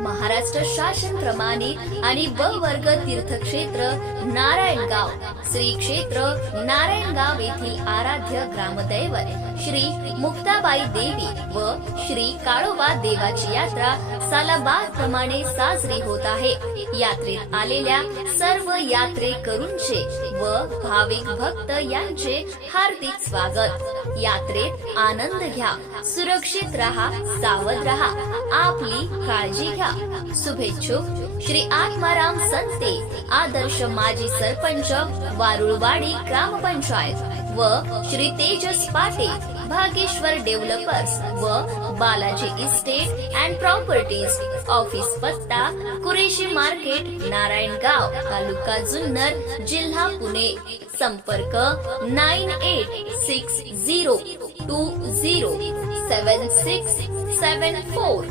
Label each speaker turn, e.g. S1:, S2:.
S1: महाराष्ट्र शासन प्रमाणित आणि ब वर्ग तीर्थक्षेत्र नारायणगाव. श्री क्षेत्र नारायणगाव येथील आराध्य ग्रामदैवत श्री मुक्ताबाई देवी व श्री काळोबा देवाची यात्रा सालाबाद साजरी होत आहे. यात्रेत आलेल्या सर्व यात्रेकरूंचे व भाविक भक्त यांचे हार्दिक स्वागत. यात्रेत आनंद घ्या सुरक्षित राहा सावध राहा आपली काळजी घ्या. शुभेच्छुक. श्री आत्माराम संते आदर्श माजी सरपंच वारुळवाडी ग्रामपंचायत व श्री तेजस पाटील भागेश्वर डेव्हलपर्स व Balaji estate and properties office पत्ता कुरेशी मार्केट नारायणगाव तालुका जुन्नर जिल्हा पुणे. संपर्क nine eight six zero two zero seven six seven four.